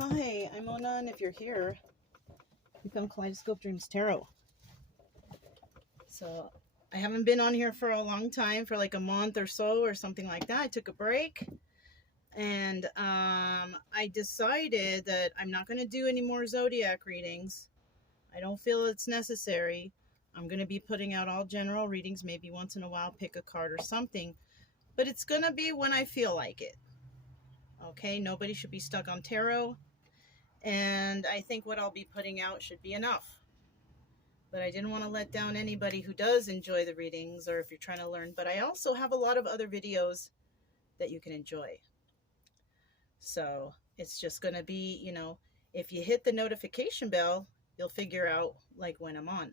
Hi, I'm Mona, and if you're here, you come Kaleidoscope Dreams Tarot. So, I haven't been on here for a long time, for like a month or so, or something like that. I took a break, and I decided that I'm not going to do any more zodiac readings. I don't feel it's necessary. I'm going to be putting out all general readings, maybe once in a while, pick a card or something. But it's going to be when I feel like it. Okay, nobody should be stuck on tarot. And I think what I'll be putting out should be enough. But I didn't want to let down anybody who does enjoy the readings, or if you're trying to learn. But I also have a lot of other videos that you can enjoy. So it's just going to be, if you hit the notification bell, you'll figure out like when I'm on,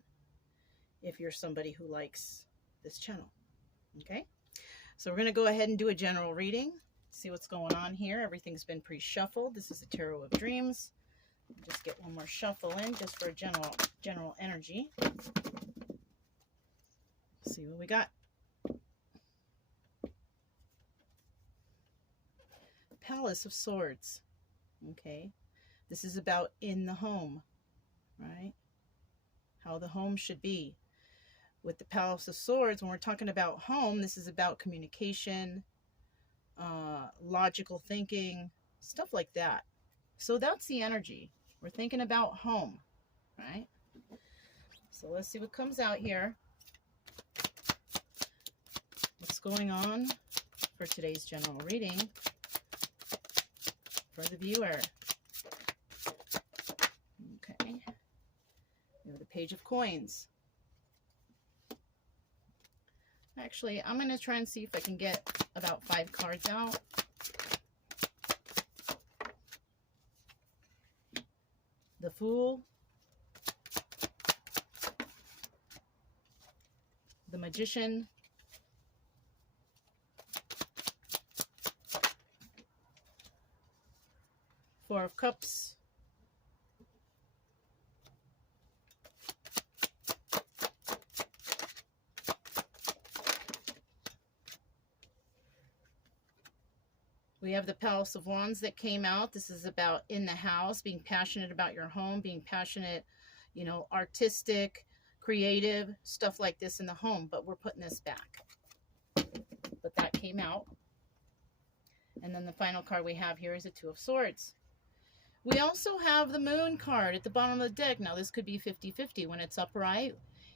if you're somebody who likes this channel. Okay, so we're going to go ahead and do a general reading, see what's going on here. Everything's been pre-shuffled. This is a Tarot of Dreams. Just get one more shuffle in just for general energy. See what we got. Palace of Swords. Okay, this is about in the home, right? How the home should be. With the Palace of Swords, when we're talking about home, this is about communication, logical thinking, stuff like that. So that's the energy. We're thinking about home, right? So let's see what comes out here. What's going on for today's general reading for the viewer? Okay. We have the Page of Coins. Actually, I'm going to try and see if I can get about 5 cards out. The Fool, the Magician, Four of Cups, we have the Palace of Wands that came out. This is about in the house, being passionate about your home, being passionate, artistic, creative, stuff like this in the home. But we're putting this back. But that came out. And then the final card we have here is a Two of Swords. We also have the Moon card at the bottom of the deck. Now, this could be 50-50 when it's upright.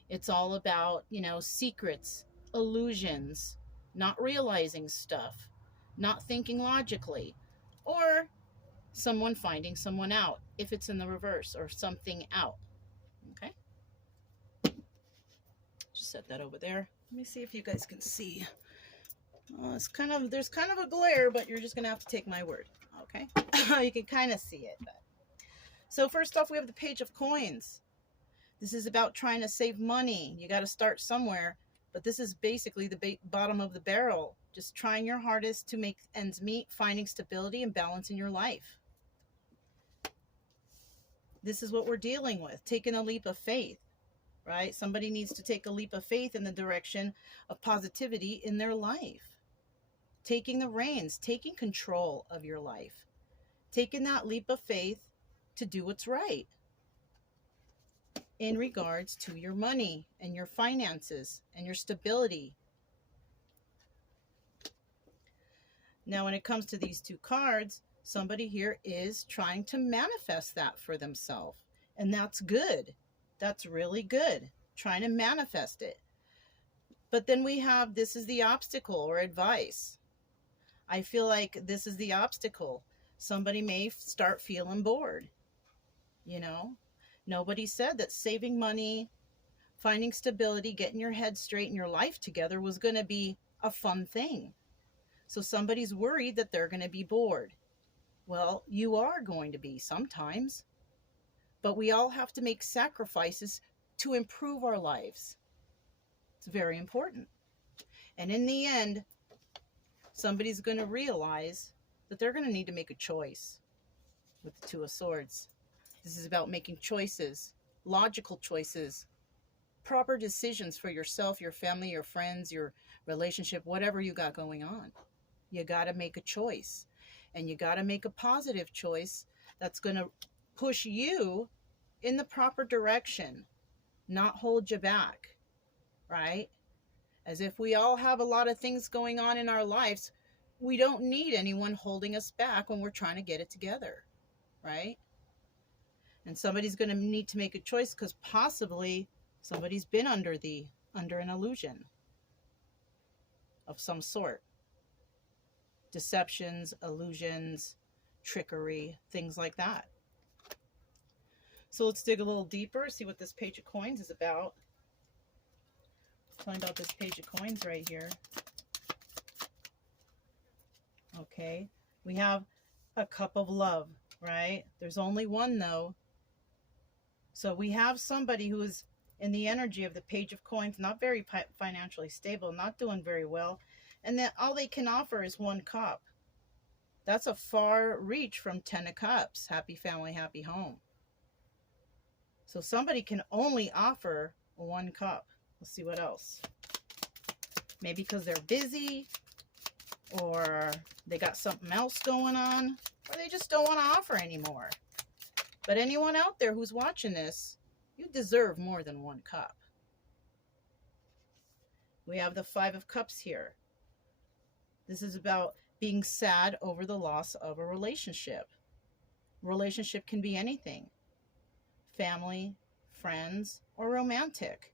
It's all about, secrets, illusions, not realizing stuff, not thinking logically, or someone finding someone out if it's in the reverse, or something out. Okay, just set that over there. Let me see if you guys can see. There's kind of a glare, but you're just gonna have to take my word. Okay, you can kind of see it. So first off, we have the Page of Coins. This is about trying to save money. You got to start somewhere, but this is basically the bottom of the barrel. Just trying your hardest to make ends meet, finding stability and balance in your life. This is what we're dealing with, taking a leap of faith, right? Somebody needs to take a leap of faith in the direction of positivity in their life. Taking the reins, taking control of your life. Taking that leap of faith to do what's right in regards to your money and your finances and your stability. Now, when it comes to these 2 cards, somebody here is trying to manifest that for themselves. And that's good. That's really good. Trying to manifest it. But then we have, this is the obstacle or advice. I feel like this is the obstacle. Somebody may start feeling bored. Nobody said that saving money, finding stability, getting your head straight and your life together was going to be a fun thing. So somebody's worried that they're going to be bored. Well, you are going to be sometimes, but we all have to make sacrifices to improve our lives. It's very important. And in the end, somebody's going to realize that they're going to need to make a choice with the Two of Swords. This is about making choices, logical choices, proper decisions for yourself, your family, your friends, your relationship, whatever you got going on. You got to make a choice, and you got to make a positive choice that's going to push you in the proper direction, not hold you back, right? As if we all have a lot of things going on in our lives. We don't need anyone holding us back when we're trying to get it together, right? And somebody's going to need to make a choice because possibly somebody's been under an illusion of some sort. Deceptions, illusions, trickery, things like that. So let's dig a little deeper, see what this page of coins is about. Tell me about this page of coins right here. Okay, we have a cup of love, right? There's only one though. So we have somebody who is in the energy of the page of coins, not very financially stable, not doing very well. And then all they can offer is one cup. That's a far reach from 10 of cups. Happy family, happy home. So somebody can only offer one cup. Let's see what else. Maybe because they're busy, or they got something else going on, or they just don't want to offer anymore. But anyone out there who's watching this, you deserve more than one cup. We have the 5 of Cups here. This is about being sad over the loss of a relationship. Relationship can be anything. Family, friends, or romantic.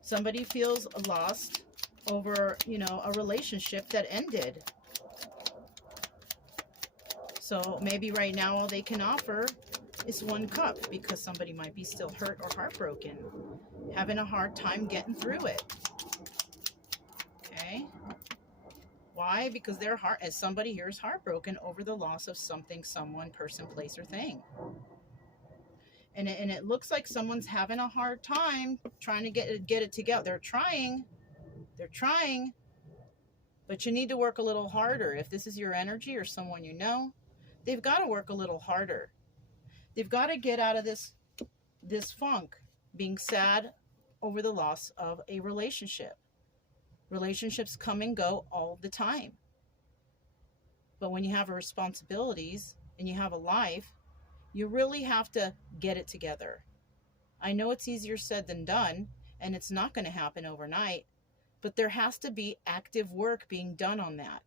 Somebody feels lost over, a relationship that ended. So maybe right now all they can offer is one cup because somebody might be still hurt or heartbroken, having a hard time getting through it. Okay? Why? Because their heart, as somebody here is heartbroken over the loss of something, someone, person, place, or thing. And it looks like someone's having a hard time trying to get it together. They're trying, but you need to work a little harder. If this is your energy or someone you know, they've got to work a little harder. They've got to get out of this funk, being sad over the loss of a relationship. Relationships come and go all the time. But when you have responsibilities and you have a life, you really have to get it together. I know it's easier said than done, and it's not going to happen overnight, but there has to be active work being done on that.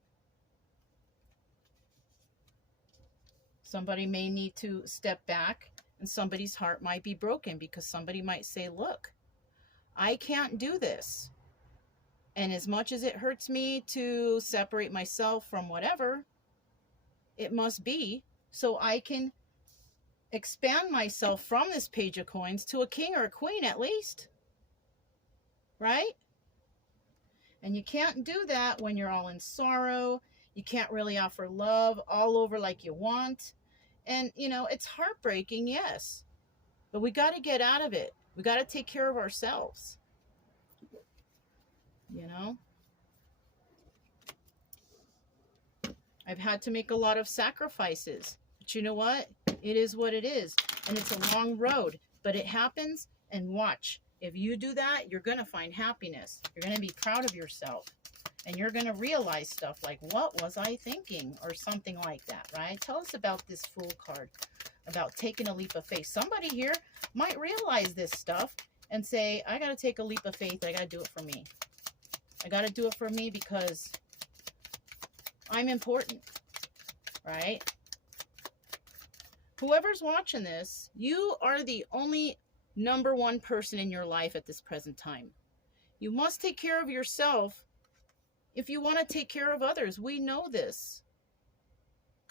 Somebody may need to step back, and somebody's heart might be broken because somebody might say, look, I can't do this. And as much as it hurts me to separate myself from whatever, it must be so I can expand myself from this page of coins to a king or a queen at least. Right? And you can't do that when you're all in sorrow. You can't really offer love all over like you want. And, it's heartbreaking, yes. But we got to get out of it. We got to take care of ourselves. I've had to make a lot of sacrifices. But you know what? It is what it is. And it's a long road. But it happens, and watch. If you do that, you're going to find happiness. You're going to be proud of yourself. And you're going to realize stuff like, what was I thinking? Or something like that, right? Tell us about this Fool card, about taking a leap of faith. Somebody here might realize this stuff and say, I got to take a leap of faith. I got to do it for me. I got to do it for me because I'm important, right? Whoever's watching this, you are the only number one person in your life at this present time. You must take care of yourself if you want to take care of others. We know this.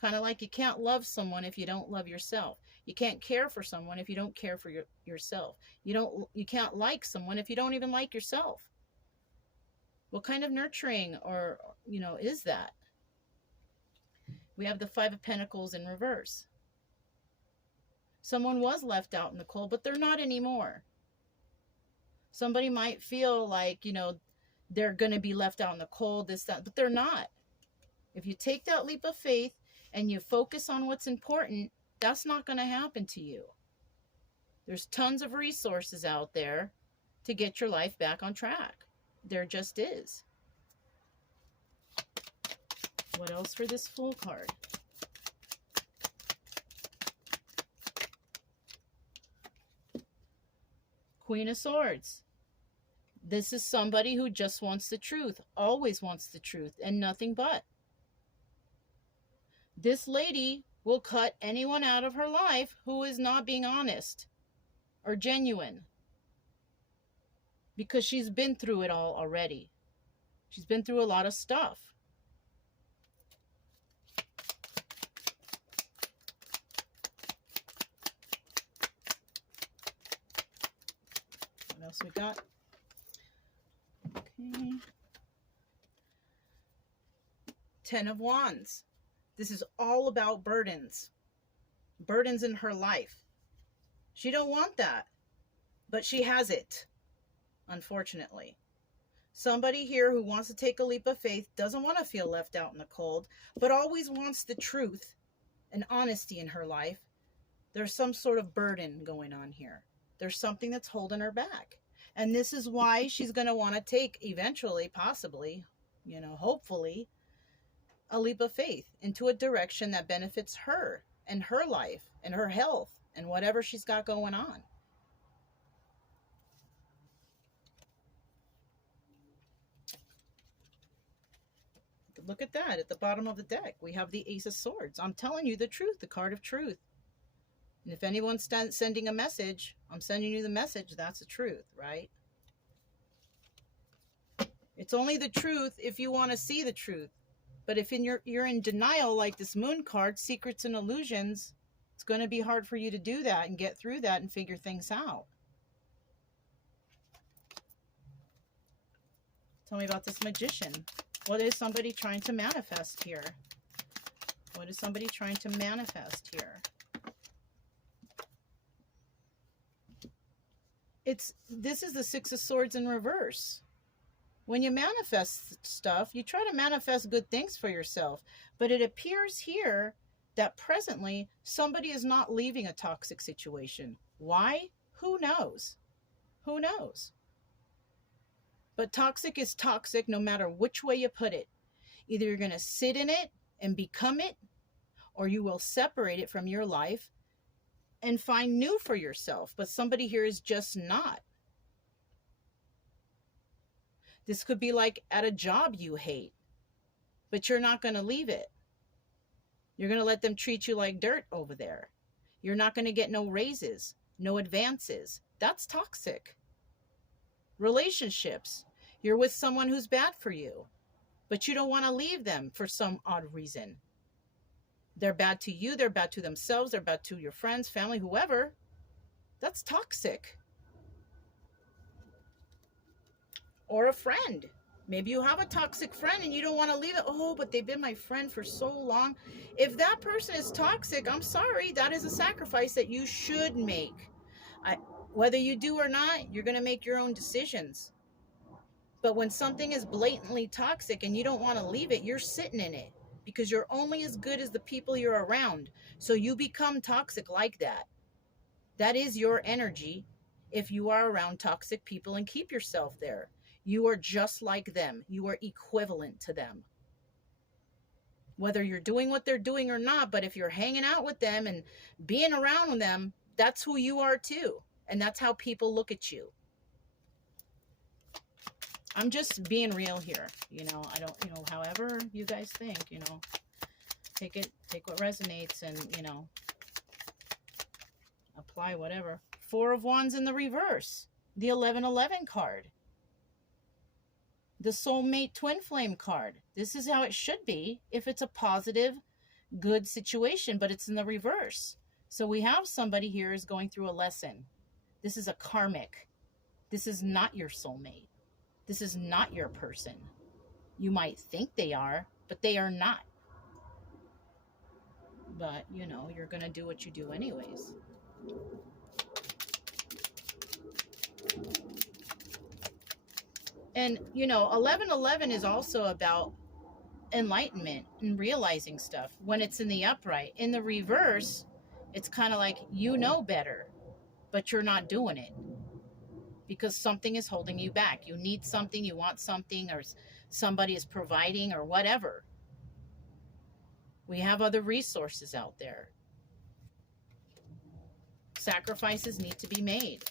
Kind of like you can't love someone if you don't love yourself. You can't care for someone if you don't care for yourself. You can't like someone if you don't even like yourself. What kind of nurturing or is that? We have the 5 of Pentacles in reverse. Someone was left out in the cold, but they're not anymore. Somebody might feel like, they're going to be left out in the cold, this, that, but they're not. If you take that leap of faith and you focus on what's important, that's not going to happen to you. There's tons of resources out there to get your life back on track. There just is. What else for this Fool card? Queen of Swords. This is somebody who just wants the truth, always wants the truth, and nothing but. This lady will cut anyone out of her life who is not being honest or genuine, because she's been through it all already. She's been through a lot of stuff. What else we got? Okay. 10 of Wands. This is all about burdens. Burdens in her life. She don't want that, but she has it, unfortunately. Somebody here who wants to take a leap of faith, doesn't want to feel left out in the cold, but always wants the truth and honesty in her life. There's some sort of burden going on here. There's something that's holding her back. And this is why she's going to want to take eventually, possibly, you know, hopefully, a leap of faith into a direction that benefits her and her life and her health and whatever she's got going on. Look at that. At the bottom of the deck, we have the Ace of Swords. I'm telling you the truth, the card of truth. And if anyone's sending a message, I'm sending you the message. That's the truth, right? It's only the truth if you want to see the truth. But if you're in denial, like this Moon card, secrets and illusions, it's going to be hard for you to do that and get through that and figure things out. Tell me about this Magician. What is somebody trying to manifest here? What is somebody trying to manifest here? This is the Six of Swords in reverse. When you manifest stuff, you try to manifest good things for yourself. But it appears here that presently somebody is not leaving a toxic situation. Why? Who knows? Who knows? But toxic is toxic no matter which way you put it. Either you're going to sit in it and become it, or you will separate it from your life and find new for yourself. But somebody here is just not. This could be like at a job you hate, but you're not going to leave it. You're going to let them treat you like dirt over there. You're not going to get no raises, no advances. That's toxic. Relationships. You're with someone who's bad for you, but you don't want to leave them for some odd reason. They're bad to you. They're bad to themselves. They're bad to your friends, family, whoever. That's toxic. Or a friend. Maybe you have a toxic friend and you don't want to leave it. Oh, but they've been my friend for so long. If that person is toxic, I'm sorry. That is a sacrifice that you should make. Whether you do or not, you're going to make your own decisions. But when something is blatantly toxic and you don't want to leave it, you're sitting in it. Because you're only as good as the people you're around. So you become toxic like that. That is your energy if you are around toxic people and keep yourself there. You are just like them. You are equivalent to them. Whether you're doing what they're doing or not, but if you're hanging out with them and being around them, that's who you are too. And that's how people look at you. I'm just being real here. You know, I don't, however you guys think, take what resonates and, apply whatever. Four of Wands in the reverse. The 1111 card. The soulmate twin flame card. This is how it should be if it's a positive, good situation, but it's in the reverse. So we have somebody here is going through a lesson. This is a karmic. This is not your soulmate. This is not your person. You might think they are, but they are not. But, you're going to do what you do anyways. And, 1111 is also about enlightenment and realizing stuff when it's in the upright. In the reverse, it's kind of like you know better, but you're not doing it because something is holding you back. You need something, you want something, or somebody is providing or whatever. We have other resources out there. Sacrifices need to be made.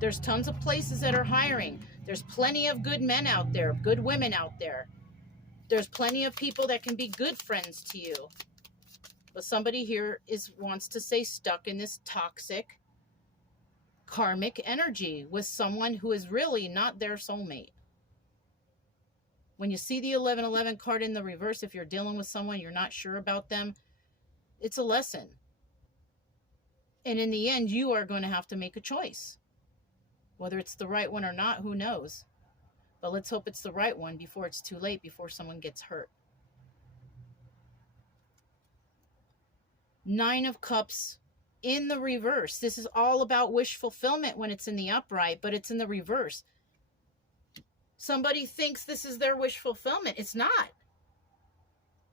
There's tons of places that are hiring. There's plenty of good men out there, good women out there. There's plenty of people that can be good friends to you. But somebody here wants to stay stuck in this toxic karmic energy with someone who is really not their soulmate. When you see the 1111 card in the reverse, if you're dealing with someone you're not sure about them, it's a lesson. And in the end, you are going to have to make a choice. Whether it's the right one or not, who knows? But let's hope it's the right one before it's too late, before someone gets hurt. 9 of Cups in the reverse. This is all about wish fulfillment when it's in the upright, but it's in the reverse. Somebody thinks this is their wish fulfillment. It's not.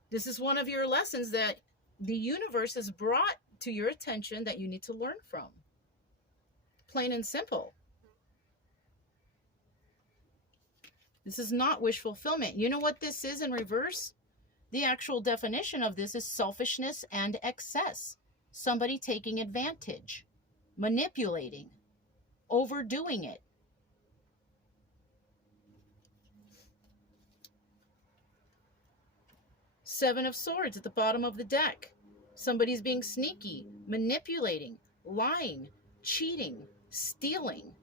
This is one of your lessons that the universe has brought to your attention that you need to learn from. Plain and simple. This is not wish fulfillment. You know what this is in reverse? The actual definition of this is selfishness and excess. Somebody taking advantage, manipulating, overdoing it. Seven of Swords at the bottom of the deck. Somebody's being sneaky, manipulating, lying, cheating, stealing.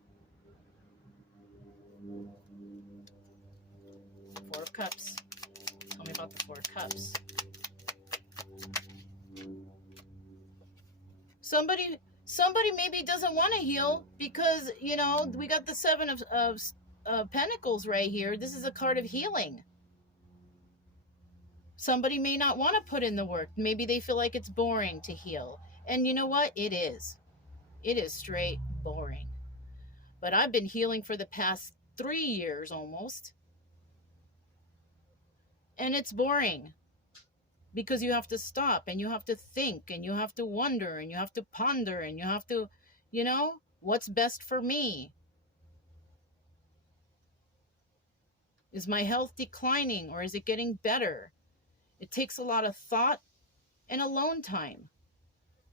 4 of Cups. Tell me about the 4 of Cups. Somebody maybe doesn't want to heal because, you know, we got the 7 of Pentacles right here. This is a card of healing. Somebody may not want to put in the work. Maybe they feel like it's boring to heal. And you know what? It is. It is straight boring. But I've been healing for the past 3 years almost. And it's boring. Because you have to stop and you have to think and you have to wonder and you have to ponder and you have to, you know, what's best for me? Is my health declining or is it getting better? It takes a lot of thought and alone time.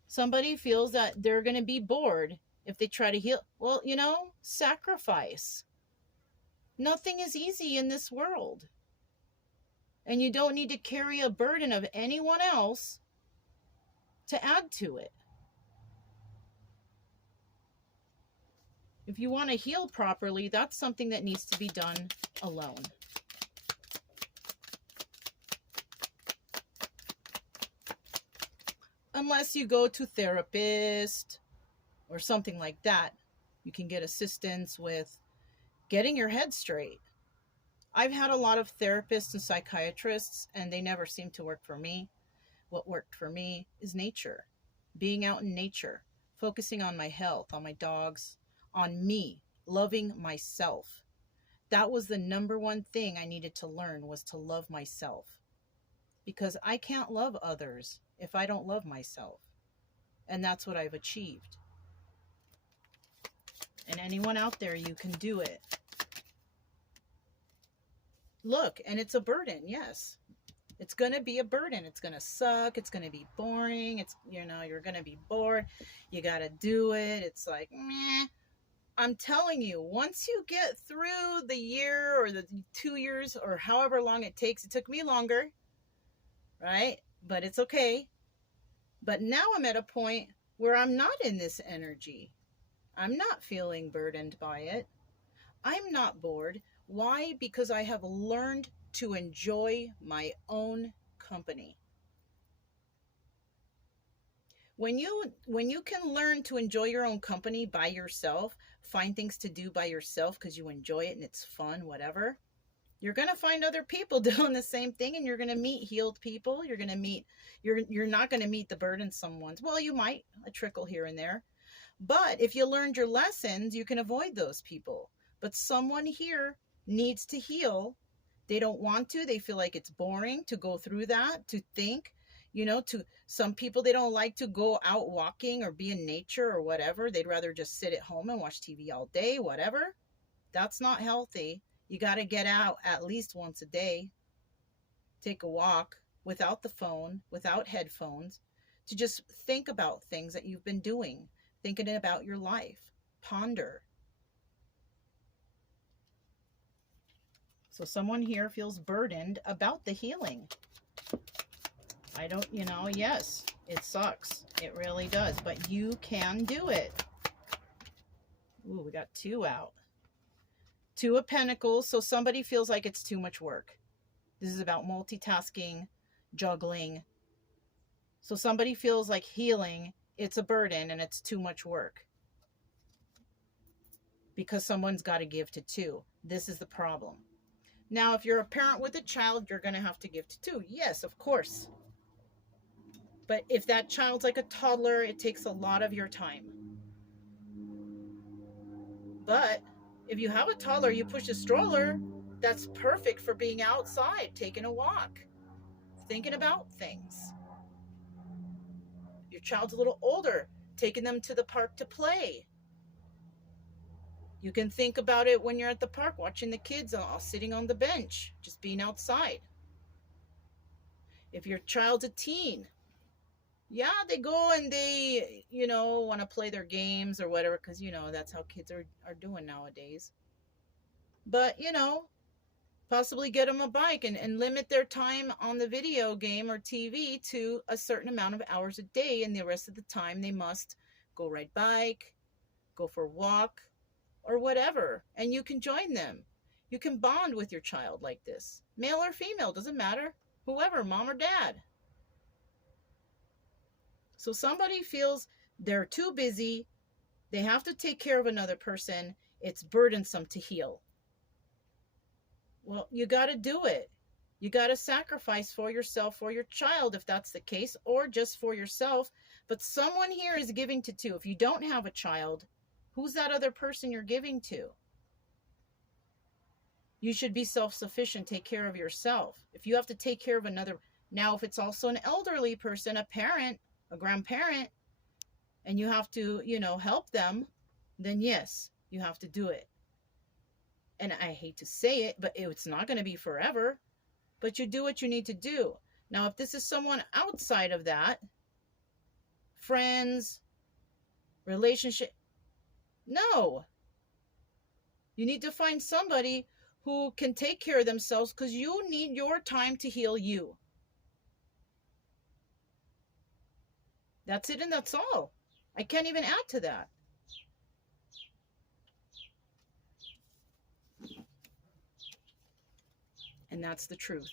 Somebody feels that they're going to be bored if they try to heal. Well, you know, sacrifice. Nothing is easy in this world. And you don't need to carry a burden of anyone else to add to it. If you want to heal properly, that's something that needs to be done alone. Unless you go to therapist or something like that, you can get assistance with getting your head straight. I've had a lot of therapists and psychiatrists, and they never seem to work for me. What worked for me is nature. Being out in nature, focusing on my health, on my dogs, on me, loving myself. That was the number one thing I needed to learn, was to love myself. Because I can't love others if I don't love myself. And that's what I've achieved. And anyone out there, you can do it. Look, and it's a burden, yes. It's going to be a burden. It's going to suck. It's going to be boring. It's, you know, you're going to be bored. You got to do it. It's like, meh. I'm telling you, once you get through the year or the 2 years or however long it takes, it took me longer, right? But it's okay. But now I'm at a point where I'm not in this energy. I'm not feeling burdened by it. I'm not bored. Why? Because I have learned to enjoy my own company. When you can learn to enjoy your own company by yourself, find things to do by yourself because you enjoy it and it's fun, whatever, you're going to find other people doing the same thing, and you're going to meet healed people. You're not going to meet the burdensome ones. Well, you might, a trickle here and there. But if you learned your lessons, you can avoid those people. But someone here needs to heal. They don't want to. They feel like it's boring to go through that, to think, you know, to some people, they don't like to go out walking or be in nature or whatever. They'd rather just sit at home and watch TV all day, whatever. That's not healthy. You got to get out at least once a day. Take a walk without the phone, without headphones, to just think about things that you've been doing, thinking about your life. Ponder. So someone here feels burdened about the healing. I don't, you know, yes, it sucks. It really does, but you can do it. Ooh, we got 2 out. 2 of Pentacles. So somebody feels like it's too much work. This is about multitasking, juggling. So somebody feels like healing, it's a burden and it's too much work. Because someone's got to give to 2. This is the problem. Now, if you're a parent with a child, you're going to have to give to 2. Yes, of course. But if that child's like a toddler, it takes a lot of your time. But if you have a toddler, you push a stroller, that's perfect for being outside, taking a walk, thinking about things. Your child's a little older, taking them to the park to play. You can think about it when you're at the park, watching the kids all sitting on the bench, just being outside. If your child's a teen, yeah, they go and they, you know, want to play their games or whatever, because, you know, that's how kids are doing nowadays. But, you know, possibly get them a bike and limit their time on the video game or TV to a certain amount of hours a day. And the rest of the time they must go ride bike, go for a walk or whatever. And you can join them. You can bond with your child like this. Male or female, doesn't matter. Whoever, mom or dad. So somebody feels they're too busy. They have to take care of another person. It's burdensome to heal. Well, you got to do it. You got to sacrifice for yourself, for your child, if that's the case, or just for yourself. But someone here is giving to 2. If you don't have a child, who's that other person you're giving to? You should be self-sufficient, take care of yourself. If you have to take care of another, now if it's also an elderly person, a parent, a grandparent, and you have to, you know, help them, then yes, you have to do it. And I hate to say it, but it's not going to be forever. But you do what you need to do. Now, if this is someone outside of that, friends, relationship, no. You need to find somebody who can take care of themselves, because you need your time to heal you. That's it, and that's all. I can't even add to that. And that's the truth.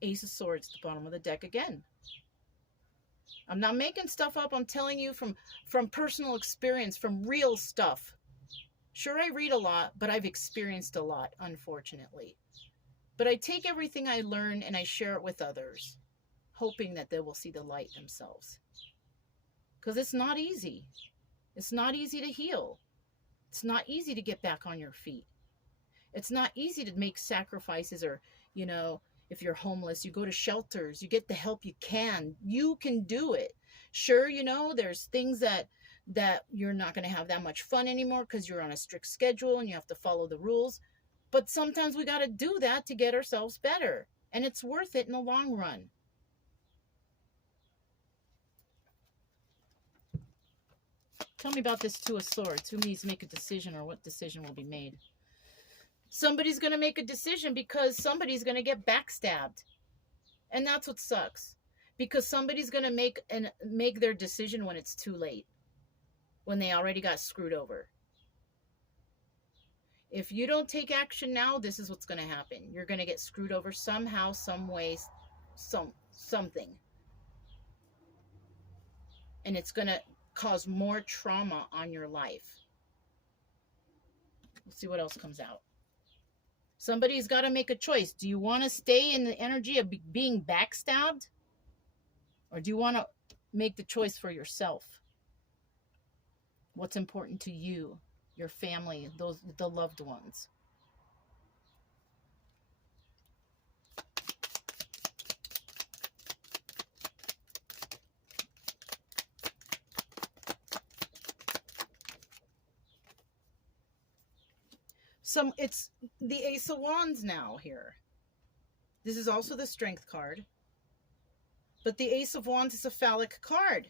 Ace of Swords, the bottom of the deck again. I'm not making stuff up. I'm telling you from personal experience, from real stuff. Sure, I read a lot, but I've experienced a lot, unfortunately. But I take everything I learn and I share it with others, hoping that they will see the light themselves. Because it's not easy. It's not easy to heal. It's not easy to get back on your feet. It's not easy to make sacrifices, or, you know, if you're homeless, you go to shelters, you get the help you can. You can do it. Sure, you know, there's things that you're not going to have that much fun anymore because you're on a strict schedule and you have to follow the rules. But sometimes we got to do that to get ourselves better. And it's worth it in the long run. Tell me about this Two of Swords. Who needs to make a decision, or what decision will be made? Somebody's going to make a decision because somebody's going to get backstabbed. And that's what sucks. Because somebody's going to make their decision when it's too late. When they already got screwed over. If you don't take action now, this is what's going to happen. You're going to get screwed over somehow, some way, something. And it's going to cause more trauma on your life. Let's see what else comes out. Somebody's got to make a choice. Do you want to stay in the energy of being backstabbed? Or do you want to make the choice for yourself? What's important to you, your family, the loved ones? It's the Ace of Wands now here. This is also the Strength card. But the Ace of Wands is a phallic card.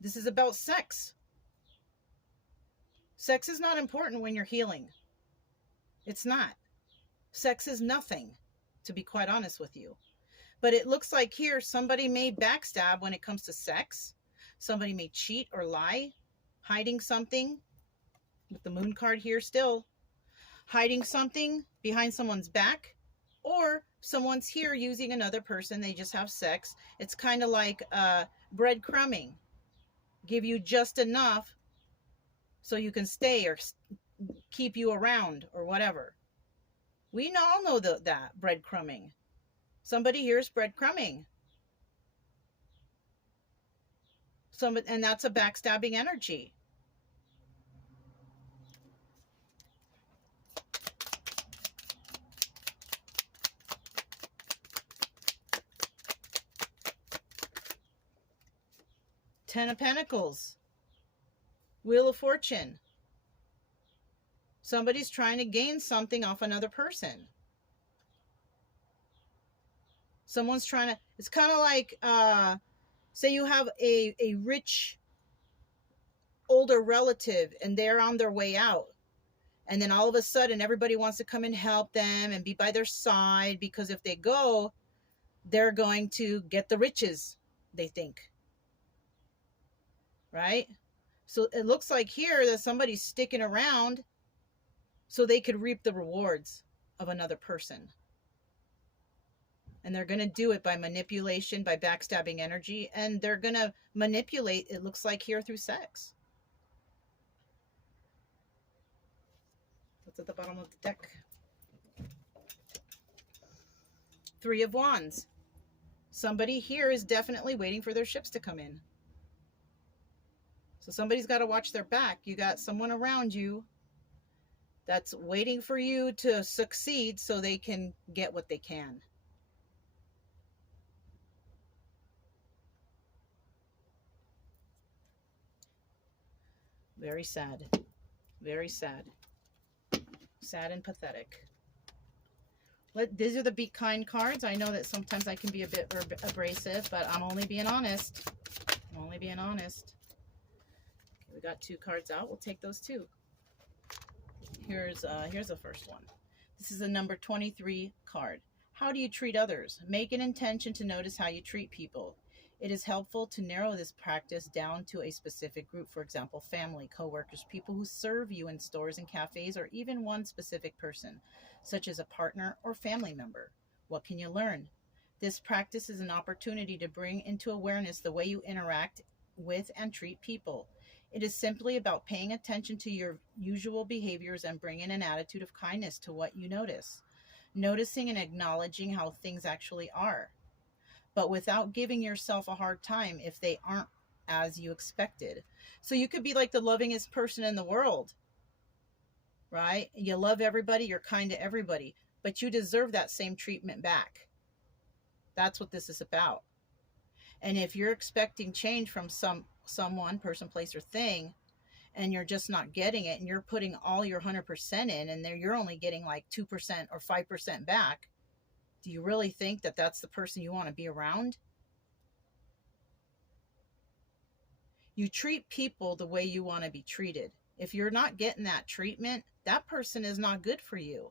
This is about sex. Sex is not important when you're healing. It's not. Sex is nothing, to be quite honest with you. But it looks like here somebody may backstab when it comes to sex. Somebody may cheat or lie, hiding something with the moon card here still. Hiding something behind someone's back, or someone's here using another person. They just have sex. It's kind of like breadcrumbing. Give you just enough so you can stay or keep you around or whatever. We all know that breadcrumbing. Somebody here is breadcrumbing. And that's a backstabbing energy. Ten of Pentacles. Wheel of Fortune. Somebody's trying to gain something off another person. Someone's trying to, it's kind of like, say you have a rich older relative and they're on their way out. And then all of a sudden everybody wants to come and help them and be by their side, because if they go, they're going to get the riches, they think. Right? So it looks like here that somebody's sticking around so they could reap the rewards of another person. And they're going to do it by manipulation, by backstabbing energy. And they're going to manipulate, it looks like here, through sex. What's at the bottom of the deck? Three of Wands. Somebody here is definitely waiting for their ships to come in. So somebody's got to watch their back. You got someone around you that's waiting for you to succeed so they can get what they can. Very sad. Very sad. Sad and pathetic. These are the Be Kind cards. I know that sometimes I can be a bit abrasive, but I'm only being honest. I'm only being honest. Okay, we got two cards out. We'll take those two. Here's the first one. This is a number 23 card. How do you treat others? Make an intention to notice how you treat people. It is helpful to narrow this practice down to a specific group, for example, family, coworkers, people who serve you in stores and cafes, or even one specific person, such as a partner or family member. What can you learn? This practice is an opportunity to bring into awareness the way you interact with and treat people. It is simply about paying attention to your usual behaviors and bringing an attitude of kindness to what you notice. Noticing and acknowledging how things actually are, but without giving yourself a hard time if they aren't as you expected. So you could be like the lovingest person in the world, right? You love everybody, you're kind to everybody, but you deserve that same treatment back. That's what this is about. And if you're expecting change from someone, person, place, or thing, and you're just not getting it, and you're putting all your 100% in, and you're only getting like 2% or 5% back, do you really think that that's the person you want to be around? You treat people the way you want to be treated. If you're not getting that treatment, that person is not good for you.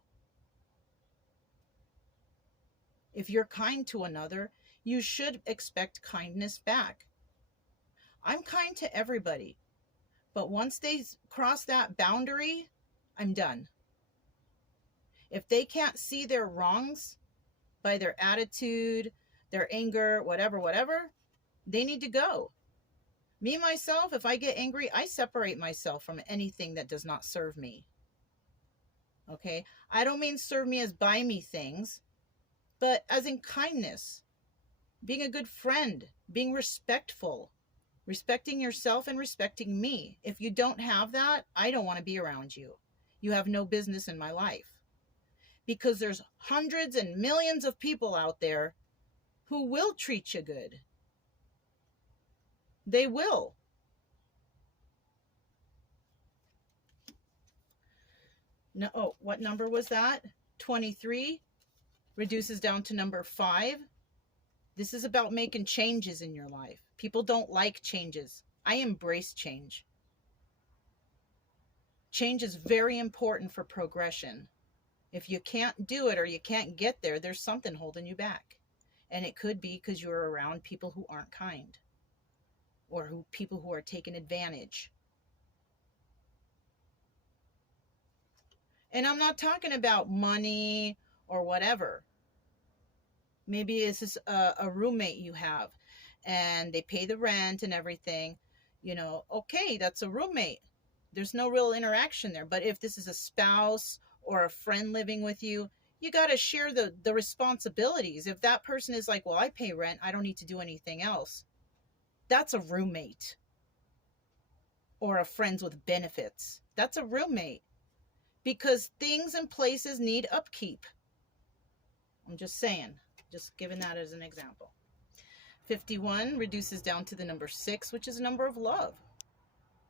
If you're kind to another, you should expect kindness back. I'm kind to everybody, but once they cross that boundary, I'm done. If they can't see their wrongs by their attitude, their anger, whatever, they need to go. Me, myself, if I get angry, I separate myself from anything that does not serve me. Okay? I don't mean serve me as buy me things, but as in kindness, being a good friend, being respectful, respecting yourself and respecting me. If you don't have that, I don't want to be around you. You have no business in my life. Because there's hundreds and millions of people out there who will treat you good. They will. No, oh, what number was that? 23 reduces down to number 5. This is about making changes in your life. People don't like changes. I embrace change. Change is very important for progression. If you can't do it or you can't get there, there's something holding you back. And it could be because you're around people who aren't kind, or people who are taking advantage. And I'm not talking about money or whatever. Maybe it's just a roommate you have and they pay the rent and everything. Okay, that's a roommate. There's no real interaction there. But if this is a spouse or a friend living with you, you got to share the responsibilities. If that person is like, well, I pay rent, I don't need to do anything else, that's a roommate. Or a friends with benefits, that's a roommate. Because things and places need upkeep. I'm just saying, just giving that as an example. 51 reduces down to the number 6, which is a number of love.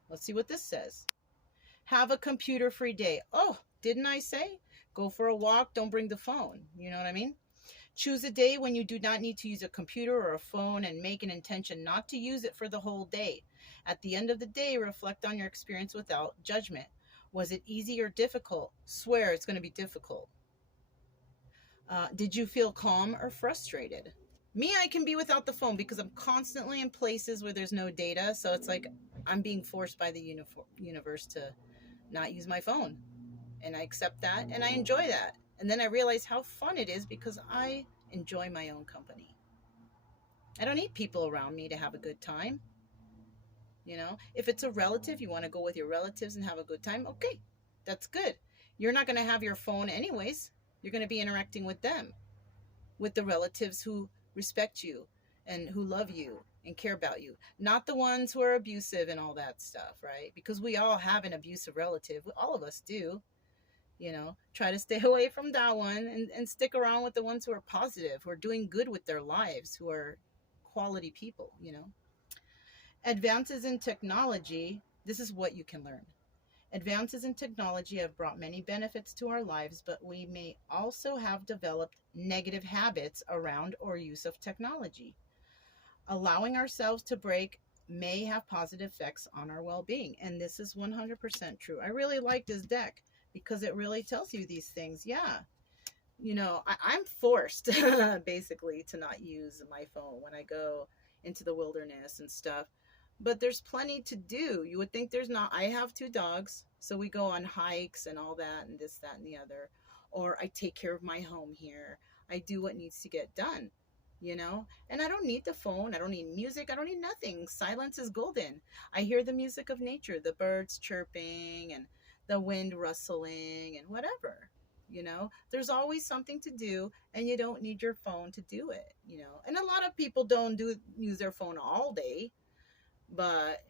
Let's see what this says. Have a computer-free day. Oh, didn't I say? Go for a walk, don't bring the phone. You know what I mean? Choose a day when you do not need to use a computer or a phone and make an intention not to use it for the whole day. At the end of the day, reflect on your experience without judgment. Was it easy or difficult? Swear it's going to be difficult. Did you feel calm or frustrated? Me, I can be without the phone because I'm constantly in places where there's no data. So it's like I'm being forced by the universe to not use my phone. And I accept that and I enjoy that. And then I realize how fun it is because I enjoy my own company. I don't need people around me to have a good time. If it's a relative, you want to go with your relatives and have a good time. Okay, that's good. You're not going to have your phone anyways. You're going to be interacting with them, with the relatives who respect you and who love you and care about you, not the ones who are abusive and all that stuff, right? Because we all have an abusive relative. All of us do. Try to stay away from that one and stick around with the ones who are positive, who are doing good with their lives, who are quality people. Advances in technology, this is what you can learn. Advances in technology have brought many benefits to our lives, but we may also have developed negative habits around or use of technology. Allowing ourselves to break may have positive effects on our well-being, and this is 100% true. I really like this deck because it really tells you these things. Yeah, I'm forced basically to not use my phone when I go into the wilderness and stuff. But there's plenty to do. You would think there's not. I have 2 dogs, so we go on hikes and all that and this, that, and the other. Or I take care of my home here. I do what needs to get done, And I don't need the phone. I don't need music. I don't need nothing. Silence is golden. I hear the music of nature, the birds chirping and the wind rustling and whatever. There's always something to do, and you don't need your phone to do it. And a lot of people don't use their phone all day. But,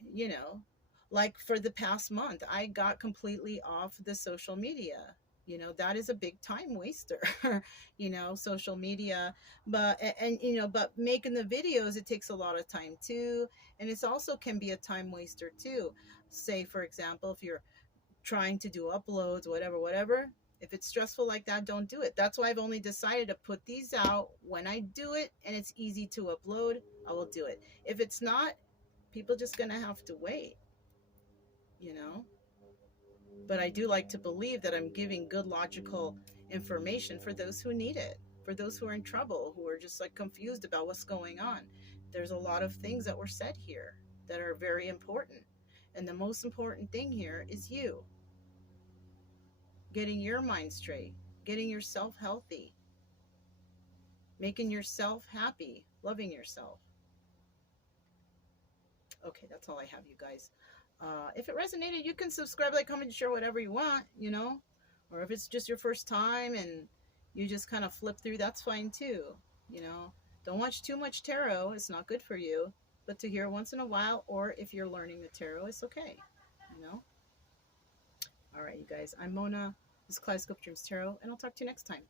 like for the past month, I got completely off the social media. That is a big time waster, social media. But, but making the videos, it takes a lot of time too. And it's also can be a time waster too. Say, for example, if you're trying to do uploads, whatever. If it's stressful like that, don't do it. That's why I've only decided to put these out when I do it and it's easy to upload, I will do it. If it's not, people just gonna have to wait, But I do like to believe that I'm giving good logical information for those who need it, for those who are in trouble, who are just like confused about what's going on. There's a lot of things that were said here that are very important. And the most important thing here is you. Getting your mind straight, getting yourself healthy, making yourself happy, loving yourself. Okay, that's all I have, you guys. If it resonated, you can subscribe, like, comment, share, whatever you want, Or if it's just your first time and you just kind of flip through, that's fine too, Don't watch too much tarot. It's not good for you. But to hear once in a while, or if you're learning the tarot, it's okay, All right, you guys. I'm Mona. This is Kaleidoscope Dreams Tarot, and I'll talk to you next time.